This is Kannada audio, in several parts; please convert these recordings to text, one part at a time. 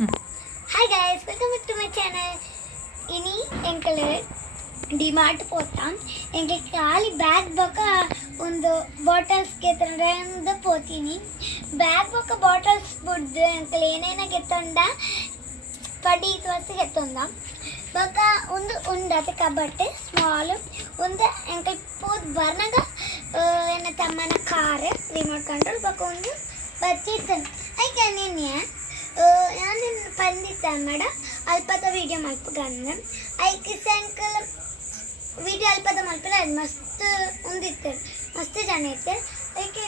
Hi guys, welcome back to my channel. Ini enkale DMart potam. Enke kali bag boka undu bottles ketandu potini. Bag boka bottles buddu enkale enena ketonda padi itwaste ketonda. Boka undu undate kabatte small undu enkale pod varnaga ena tammana car remote control boka undu bachittan. Ai kaniniya ನಾನು ಬಂದಿದ್ದೆ ಮೇಡ ಅಲ್ಪದ ವಿಡಿಯೋ ಮಲ್ಪಗಂದೆ ಐಕೆ ಸಾಯಂಕಾಲ ವಿಡಿಯೋ ಅಲ್ಪದ ಮಲ್ಪಲ ಅದು ಮಸ್ತ್ ಉಂದಿತ್ತು ಮಸ್ತ್ ಜನ ಇತ್ತು ಐಕೆ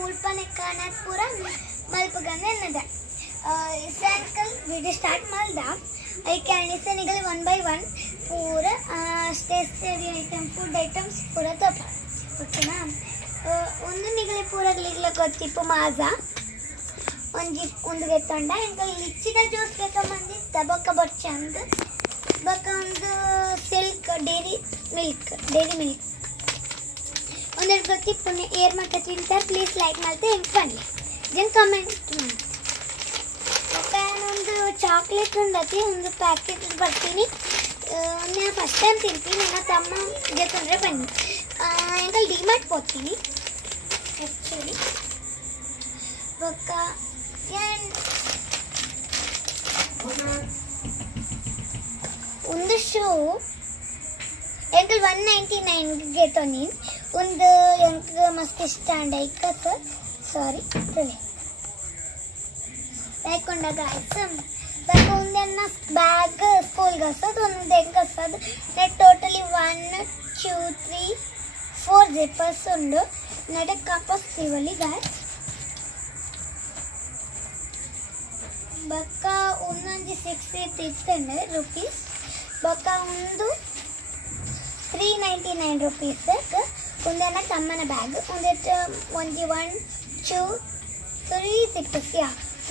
ಮುಲ್ಪನೆ ಕಾಣತ್ ಪೂರ ಮಲ್ಪಗಂದೆ ಅನ್ನದ ಸಾಯಂಕಾಲ ವಿಡಿಯೋ ಸ್ಟಾರ್ಟ್ ಮಾಡ್ದ ಐಕೆ ಅಣಿಸನಿಗಲಿ 1 by 1 ಪೂರ ಸ್ಟೇಷನರಿ ಐಟಮ್ ಫುಡ್ ಐಟಮ್ಸ್ ಪೂರ ತಪ್ಪ ಓಕೆನಾ ಒಂದು ನಿಗಲಿ ಪೂರಗ್ಲಿಗ್ಲ ಗೊತ್ತಿಪ್ಪು ಮಾಜಾ ಒಂಜಿ ಒಂದು ಗೆತ್ತೊಂಡ ಎಂಕಲ್ ಲಿಚ್ಚಿದ ಜ್ಯೂಸ್ ಬೇಕಂಬಂದಿ ತಬಕ್ಕ ಬರ್ಚಂದು ಬಕ್ಕ ಒಂದು ಸಿಲ್ಕ್ ಡೈರಿ ಮಿಲ್ಕ್ ಒಂದೆರಡು ಗೊತ್ತಿಪ್ಪು ಏರ್ ಮಟ್ಟ ತಿಂತಾರೆ ಪ್ಲೀಸ್ ಲೈಕ್ ಮಾಡ್ತೆ ಹೆಂಗೆ ಬನ್ನಿ ಜನ್ ಕಮೆಂಟ್ ಮಾಡಿ ಬಕ್ಕ ನಾನೊಂದು ಚಾಕ್ಲೇಟ್ ಉಂಡತಿ ಒಂದು ಪ್ಯಾಕೆಟ್ ಬರ್ತೀನಿ ನಾನು ಫಸ್ಟ್ ಟೈಮ್ ತಿಂತೀನಿ ನನ್ನ ತಮ್ಮ ಗೆತ್ತಂದ್ರೆ ಬನ್ನಿ ಎಂಕಲ್ ಡಿಮಾರ್ಟ್ ಹೋಗ್ತೀನಿ ಆ್ಯಕ್ಚುಲಿ ಬಕ್ಕ ಒಂದು ಶೂ ಎಂಕಲ್ 199 ಗೆತೊನಿ ಒಂದು ಎಂಕ ಮಸ್ತ್ ಇಷ್ಟ ಅಂಡ ಇಕ್ಕ ಸಾರಿ ತಲೆ ಲೈಕೊಂಡ ಗಾಯ್ಸ್ ಬಟ್ ಒಂದನ್ನ ಬ್ಯಾಗ್ ಸ್ಕೂಲ್ಗೆ ಹಸೋದು ಒಂದು ಹೆಂಗೆ ಹಸೋದು ನೆಟ್ ಟೋಟಲಿ 1 2 3 4 ಜಿಪ್ಪರ್ಸ್ ಉಂಡು ನೆಟ್ ಕಂಪಸ್ ಇವಲ್ಲಿ ಗಾಯ್ಸ್ ಬಕ್ಕ ಒಂದೊಂದು 680 ರೂಪೀಸ್ ಬಕ್ಕ ಒಂದು 399 ರೂಪೀಸ್ ಒಂದೇನ ತಮ್ಮನ ಬ್ಯಾಗ್ ಒಂದಿಟ್ಟು ಒಂದು 1 2 3 ಜಿಪ್ಪಸ್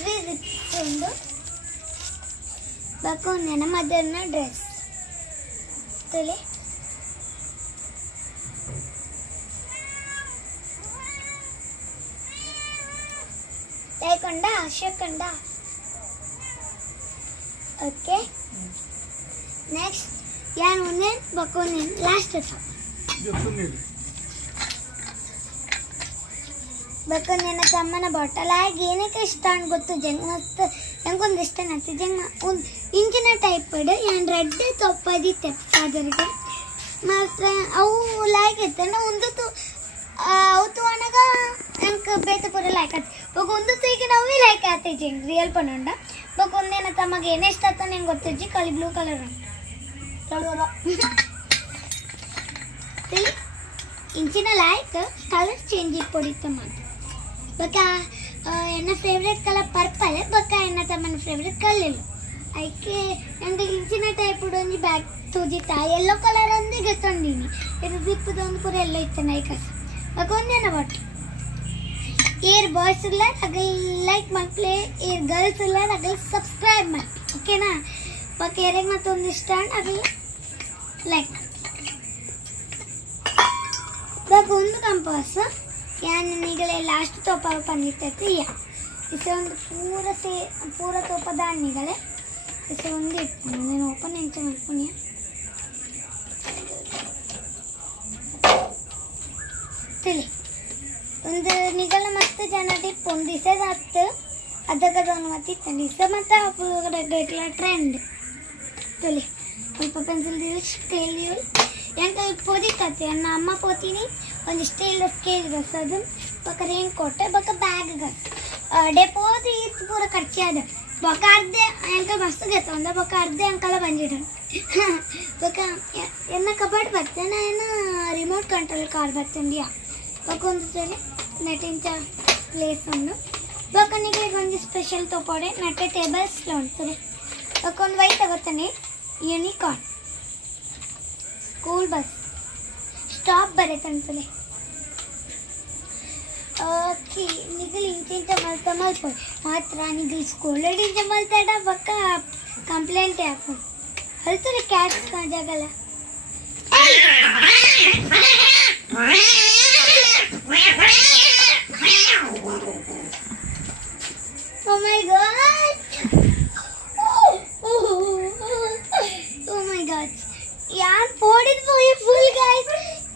3 ಜಿಪ್ಸ್ ಒಂದು ಬಕ್ಕ ಒಂದೇನ ಮದರ್ನ ಡ್ರೆಸ್ ತಲೆ ತೈಕೊಂಡ ಶೇಕೊಂಡ ओके नेक्स्ट यार उन्हें बकोने लास्ट था बकोने ना तम्मना बॉटल आगे ने के स्टैंड गोत्तु जंग मस्त यंगोंद इष्ट नत्ति जंग उन इंचिन टाइप इड यान रेड तोप्पदी तेप्पादरिगे मात्र अವು ಲೈಕ್ ಇತ್ತನ ಒಂದತ್ತು ಅವತ್ತು ಅನಗ ಎಂಕ ಬೇತೆ ಪುರ ಲೈಕ್ ಆತ ಬಗ ಒಂದತ್ತು ಈಗ ನಾವೇ ಲೈಕ್ ಆತೆ ಜಂಗ್ ರಿಯಲ್ ಪನಂಡ ಬಗ ಒಂದೇನ ತಮಗೆ ಏನೇ ಇಷ್ಟ ಆತ ನಂಗೆ ಗೊತ್ತಿಜ್ಜಿ ಕಲಿ ಬ್ಲೂ ಕಲರ್ ಉಂಟು ಚಲೋದ ತಿಳಿ ಇಂಚಿನ ಲೈಕ್ ಕಲರ್ ಚೇಂಜ್ ಇಪ್ಪೊಡಿತ್ತೆ ಮಾತು ಬಕ ಎನ್ನ ಫೇವ್ರೇಟ್ ಕಲರ್ ಪರ್ಪಲ್ ಬಕ ಎನ್ನ ತಮ್ಮನ ಫೇವ್ರೇಟ್ ಕಲ್ಲಿಲ್ಲ ಐಕೆ ಎಂಗೆ ಇಂಚಿನ ಟೈಪ್ ಒಂಜಿ ಬ್ಯಾಗ್ ತೂಜಿತ್ತ ಯೆಲ್ಲೋ ಕಲರ್ ಒಂದೇ ಗೊತ್ತೊಂದಿನಿ ಇದು ಜಿಪ್ಪದೊಂದು ಪೂರ ಎಲ್ಲ ಇತ್ತು ನೈಕಸ್ ಬಕ ಒಂದೇನ ಬಟ್ ಏರ್ ಬಾಯ್ಸ್ ಇಲ್ಲ ಅಗಲ್ ಲೈಕ್ ಮಾಡ್ಪ್ಲೆ ಏರ್ ಗರ್ಲ್ಸ್ ಇಲ್ಲ ಅಗಲ್ ಸಬ್ಸ್ಕ್ರೈಬ್ ಮಾಡಿ ಓಕೆನಾ ಬಕ ಏರಿಗೆ ಮತ್ತೊಂದು ಇಷ್ಟ ಅಗಲ್ ಲೈಕ್ ಬಕ ಒಂದು ಕಂಪಾಸ್ ಯಾನ್ ನಿಗಲೇ ಲಾಸ್ಟ್ ತೋಪ ಬಂದಿತ್ತೈತಿ ಯಾ ಇಸ ಒಂದು ಪೂರ ತೋಪದ ಹಣ್ಣಿಗಳೇ ಇಸ ಒಂದು ಇಟ್ಟು ನಾನು ಓಪನ್ ಎಂಚ ಮಾಡ್ಕೊನಿಯ ತಿಳಿ ಒಂದು ನಿಗಲ ಮಸ್ತ್ ಜನ ಟಿಪ್ ಒಂದು ದಿವಸದ ಹತ್ತು ಅದಕ್ಕದೊಂದು ಮತ್ತಿತ್ತು ದಿವಸ ಮತ್ತು ರೆಗ್ಯುಲರ್ ಟ್ರೆಂಡ್ ತಿಳಿ ಸ್ವಲ್ಪ ಪೆನ್ಸಿಲ್ ದಿವಸ ಸ್ಕೇಲ್ ದಿವಲ್ ಎಂಕ ಪೋದಿಕತ್ತೆ ನನ್ನ ಅಮ್ಮ ಪೋತೀನಿ ಒಂದು ಸ್ಟೀಲ್ ಸ್ಕೇಲ್ ಗಸದು ಬಕ ರೇನ್ ಕೋಟೆ ಬಕ ಬ್ಯಾಗ್ ಗಸ್ ಡೆಪೋದಿ ಇತ್ತು ಪೂರ ಖರ್ಚಾದ ಬಕ ಅರ್ಧೆ ಎಂಕ ಮಸ್ತ್ ಗೆತ್ತ ಒಂದ ಬಕ ಅರ್ಧೆ ಅಂಕಲ ಬಂದಿಡ ಬಕ ಎನ್ನ ಕಬಾಡ್ ಬರ್ತೇನೆ ಏನ ರಿಮೋಟ್ ಕಂಟ್ರೋಲ್ ಕಾರ್ ಬರ್ತಂಡಿಯಾ ಬಕೊಂದು ಸರಿ ನೆಟ್ಟಿಂಚ ಪ್ಲೇಸ್ ಉಂಡು ಬೊಕ್ಕನಿಗೆ ಒಂದು ಸ್ಪೆಷಲ್ ತೋಪೋಡೆ ನಟ್ಟೆ ಟೇಬಲ್ಸ್లో ఉంటుంది ಬಕ್ಕೊಂದು ವೈ ತಗೋತಾನೆ ಯೂನಿಕಾರ್ನ್ ಸ್ಕೂಲ್ ಬಸ್ ಸ್ಟಾಪ್ ಬರೆತಂತಲೆ ಓಕೆ ನಿಗಲ್ ಇಂಚಿಂಚ ಮಲ್ಪೋಯ್ ಮಾತ್ರ ನಿಗಲ್ ಸ್ಕೂಲ್ ಇಂಚ ಮಲ್ತಾಡ ಬಕ್ಕ ಕಂಪ್ಲೇಂಟ್ ಹಾಕು ಅಲ್ತರೆ ಕ್ಯಾಟ್ಸ್ ಜಾಗಲ್ಲ Oh my god. Oh my god. यार फोड़ित हुई फुल गाइस.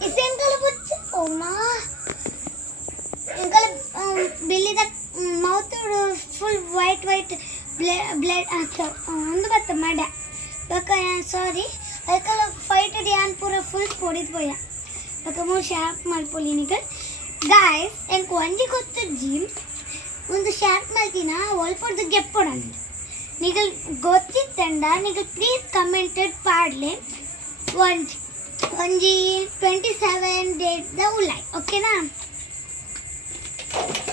इसे इनका कुछ ओमा. इनका बिल्ली दा माउथ फुल white blood आता. अंदर बात माडा. बका यार sorry. ಅದಕ್ಕೆಲ್ಲ ಫೈಟ್ ಯಾನ್ ಪೂರ ಫುಲ್ ಪೊಡಿದ್ ಹೋಯ ಬಕ ಮೂ ಶಾರ್ಪ್ ಮಾಡ್ಕೊಳ್ಳಿ ನಿಗ ಗಾಯ್ಸ್ ಎಂಕ್ ಒಂಜಿ ಗೊತ್ತಜ್ಜಿ ಒಂದು ಶಾರ್ಪ್ ಮಾಡ್ತೀನ ಒಲ್ಪೊಡ್ದು ಗೆಪ್ಪೊಡಂಡ ನಿಗಲ್ ಗೊತ್ತಿತ್ತಂಡ ನಿಗಲ್ ಪ್ಲೀಸ್ ಕಮೆಂಟೆಡ್ ಪಾಡ್ಲೆ ಒಂಜಿ 27 ಡೇಟ್ ದ ಉಳ್ಳಾಯ್ ಓಕೆನಾ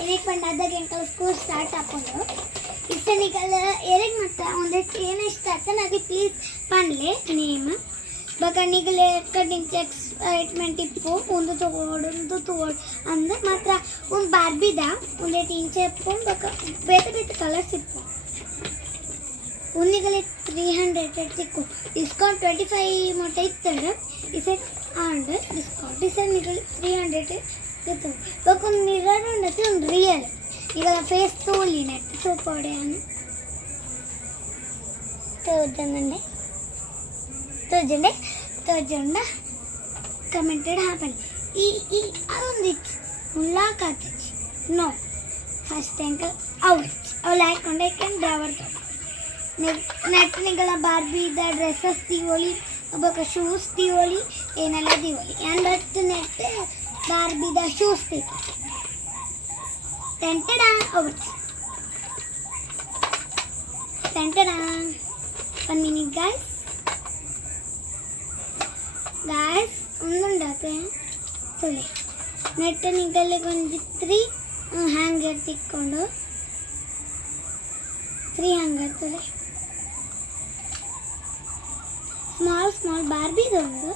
ಇದಕ್ಕೆ ಪಂಡ ಅದಾಗ ಎಂಕಲ್ ಸ್ಕೂಲ್ ಸ್ಟಾರ್ಟ್ ಹಾಕೊಂಡು ಇಷ್ಟ ನಿಗಲ್ ಎರಡ್ ಮಟ್ಟ ಒಂದು ಏನು ಇಷ್ಟ ಆಗ್ತದೆ ನನಗೆ ಪ್ಲೀಸ್ ಪಂಡ್ಲೆ ನೇಮ್ ಬಕ ನಿಗಲೆ ಕಟಿಂಗ್ ಎಕ್ಸೈಟ್ಮೆಂಟ್ ಇಪ್ಪು ಒಂದು ತಗೋಡು ಅಂದ್ರೆ ಮಾತ್ರ ಒಂದು ಬಾರ್ಬಿದ ಒಂದು ಇಂಚ್ ಇಪ್ಪು ಬಕ ಬೇತೆ ಬೇತೆ ಕಲರ್ಸ್ ಇಪ್ಪು ಒಂದಿಗಲೆ 300 ತಿಕ್ಕು ಡಿಸ್ಕೌಂಟ್ 25 ಮೊಟ್ಟ ಇತ್ತಂದ್ರೆ ಇಸೆ ಆಂಡ್ ಡಿಸ್ಕೌಂಟ್ ಇಸೆ ನಿಗಲ್ 300 ಇತ್ತು ಬಕ ಒಂದು ಮಿರರ್ ಉಂಡತಿ ಒಂದು ರಿಯಲ್ ಈಗ ಫೇಸ್ ತೋಲಿ ನೆಟ್ ತೋಪಡೆ ಅನ್ನು ತೋಜಂಡ ಕಮೆಂಟೆಡ್ ಹಾಪನ್ ಈ ಅದೊಂದು ಮುಲಾಕಾತ ನೋ ಫಸ್ಟ್ ಎಂಕಲ್ ಅವಳು ಹಾಕೊಂಡೆ ಡ್ರೈವರ್ ನೆಟ್ ನಿಗಳ ಬಾರ್ಬಿದ ಡ್ರೆಸ್ಸಸ್ ದಿವೋಳಿ ಒಬ್ಬ ಶೂಸ್ ದಿವೋಳಿ ಏನೆಲ್ಲ ದಿವೋಳಿ ಎಂದತ್ತು ನೆಟ್ ಬಾರ್ಬಿದ ಶೂಸ್ ಬೇಕು ಟೆಂಟೆಡಾ ಅವತ್ತು ಟೆಂಟೆಡಾ 1 minute guys ಒಂದುಂಡಾತೆ ತೊಳೆ ನೆಟ್ಟ ನಿಗಲ್ಲಿ ಒಂದು 3 ಹ್ಯಾಂಗರ್ ತಿಕ್ಕೊಂಡು 3 ಹ್ಯಾಂಗರ್ ತೊಳೆ ಸ್ಮಾಲ್ ಬಾರ್ಬಿದೊಂದು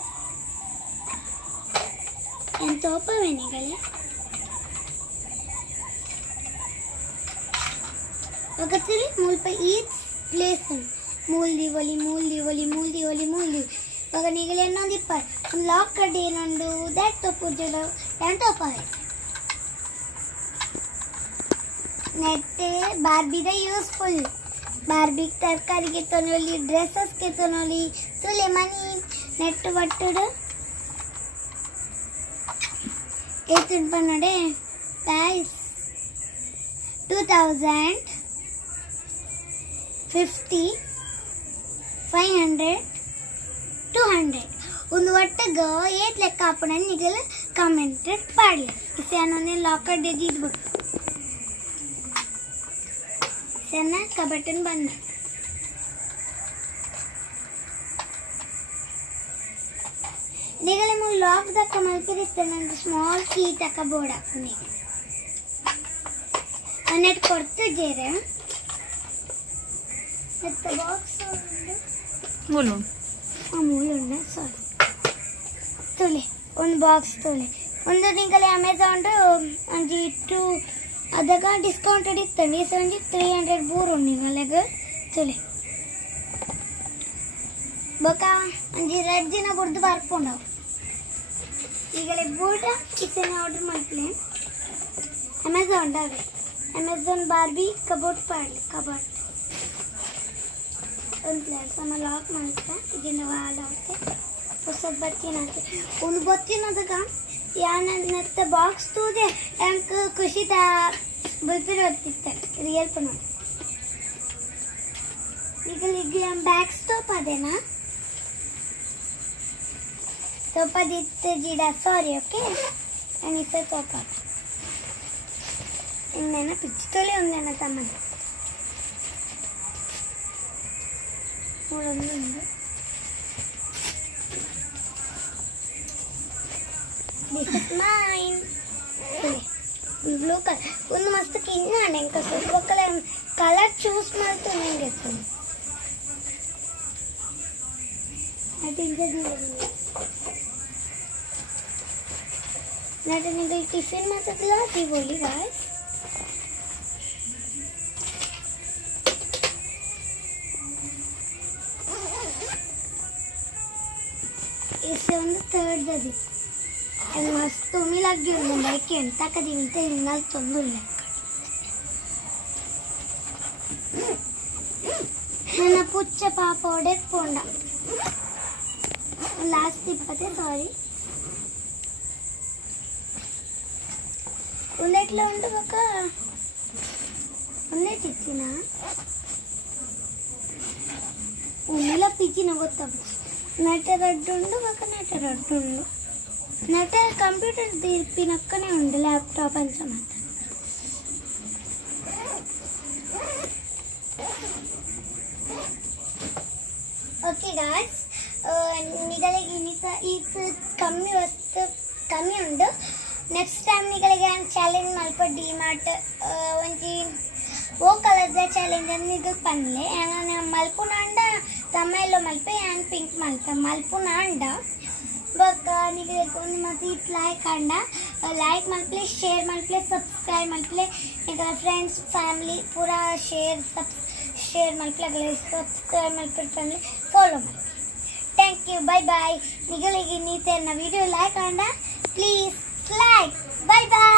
ಎಂತ ಓಪವೆನಿಗಳೆ ఒకసారి మూల్పై ఈ ప్లేస్ ಮೂಲ್ ದಿವಲಿ ಇವಾಗ ನೀಗಲೇ ಇನ್ನೊಂದು ಲಾಕ್ ಕಡ್ಡಿ ಏನೊಂದು ದ್ಯಾಟ್ ತಪ್ಪುಜಲ ಎಂತ ತಪ್ಪಾವೆ ನೆಟ್ಟೆ ಬಾರ್ಬಿದ ಯೂಸ್ಫುಲ್ ಬಾರ್ಬಿಗೆ ತರಕಾರಿಗೆ ತೊನೊಲಿ ಡ್ರೆಸ್ಸಸ್ಗೆ ತೊನೊಲಿ ತುಲೆ ಮನಿ ನೆಟ್ ಬಟ್ಟಡು ಏತು ಪನ್ನಡೆ ಗೈಸ್ 2050 500 200 ಒಂದು ಒಟ್ಟಿಗೆ ಏತ್ ಲೆಕ್ಕ ಹಾಪಣ ನಿಗಲ ಕಮೆಂಟೆಡ್ ಪಾಡ್ಲಿ ಇಸೆ ಅನ್ನೊಂದೇ ಲಾಕರ್ ಡೆಜಿ ಇದ್ಬಿಟ್ಟು ಸೆನ್ನ ಕಬಟನ್ ಬಂದ ನಿಗಲ ಮು ಲಾಕ್ ದಕ್ಕ ಮಲ್ಪಿರಿತ್ತೆ ನಂದು ಸ್ಮಾಲ್ ಕೀ ತಕ ಬೋರ್ಡ್ ಹಾಕು ಅನ್ನೆಟ್ ಕೊಡ್ತಿದ್ದೇರೆ ಮತ್ತೆ ಬಾಕ್ಸ್ ಮೂಲು ಸಾರಿ ತೊಲೆ ಒಂದು ಬಾಕ್ಸ್ ತೊಲೆ ಒಂದು ನಿಗಲೆ ಅಮೆಝಾನ್ ಒಂಜಿ 2 ಅದಾಗ ಡಿಸ್ಕೌಂಟ್ ಇತ್ತಂడి ಒಂಜಿ 300 ಬೂರು ನಿಗಲೆಗೆ ತೊಲೆ ಬೊಕ ಒಂಜಿ ರೆಡ್ ದಿನ ಬುಡ್ದು ಬರ್ಕೊಂಡವು ಈಗಲೇ ಬೂಟ ಕಿಚನ್ ಆರ್ಡರ್ ಮಾಡ್ಲಿ ಅಮೆಝಾನ್ ಡಾವೆ ಅಮೆಝಾನ್ ಬಾರ್ಬಿ ಕಬೋರ್ಡ್ ಪಾಡ್ಲಿ ಕಬೋರ್ಡ್ ಒಂದು ಪ್ಲೇಟ್ ಸಮ ಲಾಕ್ ಮಾಡುತ್ತೆ ಇದನ್ನು ವಾಡಾಗುತ್ತೆ ಹೊಸದು ಬತ್ತಿನಾತೆ ಒಂದು ಬತ್ತಿನದಾಗ ಯಾನತ್ತ ಬಾಕ್ಸ್ ತೂದೆ ಎಂಕ್ ಖುಷಿದ ಬುಲ್ಪಿರೋತ್ತಿತ್ತೆ ರಿಯಲ್ ಪನ ಈಗ ಬ್ಯಾಕ್ ಸ್ಟಾಪ್ ಅದೇನಾ ತೋಪದಿತ್ತು ಜಿಡ ಸಾರಿ ಓಕೆ ಅನಿಸ ತೋಪ ಇನ್ನೇನ ಪಿಚ್ಚುತ್ತಲೇ ಒಂದೇನ ತಮ್ಮನ ಮೂಳೊಂದು This is mine. Blue color. ಒಂದು ಮಸ್ತ್ ಕಿನ್ನ ನೆಂಕ ಸ್ವಲ್ಪ ಕಲರ್ ಚೂಸ್ ಮಾಡ್ತು ನಿಂಗೆ ನಿಮಗೆ ಟಿಫಿನ್ ಮಾತಾಡಲ್ಲ ದಿವೋಲಿ ಗಾಯ್ಸ್ इसे ಒಂದು ಥರ್ಡ್ ದದಿ ಅದು ಮಸ್ತ್ ಉಮಿಲಾಗಿ ಒಂದು ಬೈಕ್ ಎಂತ ಕದಿ ಇಂತ ಹಿಂಗಲ್ ತೊಂದುಲ್ಲ ಒಡೆಕ್ ಪೋಂಡ ಲಾಸ್ಟ್ ಇಪ್ಪತ್ತೆ ಸಾರಿ ಒಂದೆಟ್ಲ ಉಂಟು ಬೊಕ್ಕ ಒಂದೇಟ್ ಇಚ್ಚಿನ ಉಂಡೆಲ್ಲ ಪಿಚ್ಚಿನ ಗೊತ್ತಾಗ ನಟ ರಡ್ಡು ಉಂಡು ಬೊಕ್ಕ ನಟ ರಡ್ಡು ಉಂಡು ನಟ ಕಂಪ್ಯೂಟರ್ ದಿಪ್ಪಿನಕ್ಕನೇ ಉಂಡು ಲ್ಯಾಪ್ಟಾಪ್ ಅಂತ ಮಾತ್ರ ಓಕೆ ಗಾಯ್ಸ್ ನಿಗಳಿಗೆ ಇದು ಕಮ್ಮಿ ವಸ್ತು ಕಮ್ಮಿ ಉಂಡು ನೆಕ್ಸ್ಟ್ ಟೈಮ್ ನಿಗಳಿಗೆ ಚಾಲೆಂಜ್ ಮಲ್ಪ ಡಿಮಾರ್ಟ್ ಒಂಜಿ ಓ ಕಲರ್ದ ಚಾಲೆಂಜ್ ನಿಮಗೆ ಪನ್ಲೆ ನಾನು ಮಲ್ಪುನ ಅಂಡ ತಮ್ಮೆಲ್ಲೋ ಮಲ್ಪೆ ಆ್ಯಂಡ್ ಪಿಂಕ್ ಮಲ್ಪೆ ಮಲ್ಪುನ ಅಂಡ ಬೊಕ್ಕ ನಿಮಗೆ ಒಂದು ಮತ್ತೆ ಇದು ಲೈಕ್ ಅಂಡ ಲೈಕ್ ಮಲ್ಪಲೆ ಶೇರ್ ಮಲ್ಪಲೆ ಸಬ್ಸ್ಕ್ರೈಬ್ ಮಲ್ಪಲೆ ಈಗ ಫ್ರೆಂಡ್ಸ್ ಫ್ಯಾಮಿಲಿ ಪೂರಾ ಶೇರ್ ಮಲ್ಪಲೆ ಸಬ್ಸ್ಕ್ರೈಬ್ ಮಲ್ಪಲೆ ಫಾಲೋ ಮಾಡಿ ಥ್ಯಾಂಕ್ ಯು ಬೈ ಬಾಯ್ ನಿಗಳಿಗೆ ನೀತೆ ವಿಡಿಯೋ ಲೈಕ್ ಅಂಡ ಪ್ಲೀಸ್ like bye bye